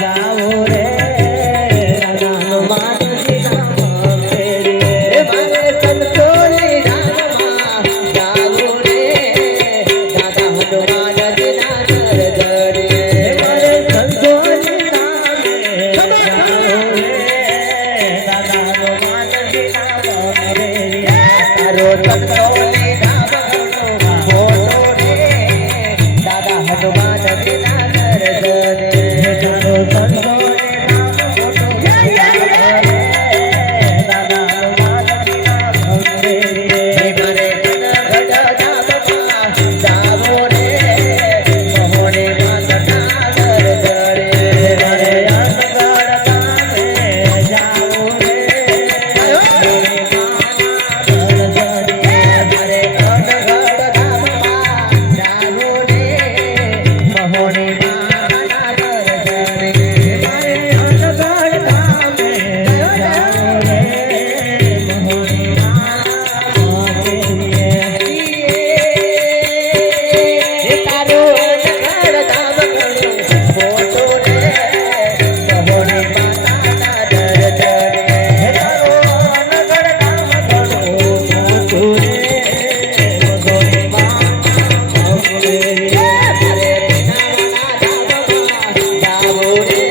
जाऊ रे दादा हनुमानजी नाम रे मारे संतोषी धाम जाऊ रे दादा हनुमानजी नाम रे मारे संतोषी धाम जाऊ रे दादा हनुमानजी नाम रे तारो संतोषी धाम बोलो रे दादा हनुमानजी नाम रे तारो संतोषी धाम बोलो रे दादा हनुमानजी नाम रे मारे कनगढ़ धाम जाओ रे मोहने माता नागर रे मारे कनगढ़ धाम जाओ रे मोहने माता नागर रे मारे कनगढ़ धाम जाओ रे मोहने माता नागर रे मारे कनगढ़ धाम जाओ रे मोहने तारो नगर धाम फोटो रे मोहने माता नागर रे तारो नगर धाम फोटो रे मोहने माता नागर रे अरे बिना धाम जाओ रे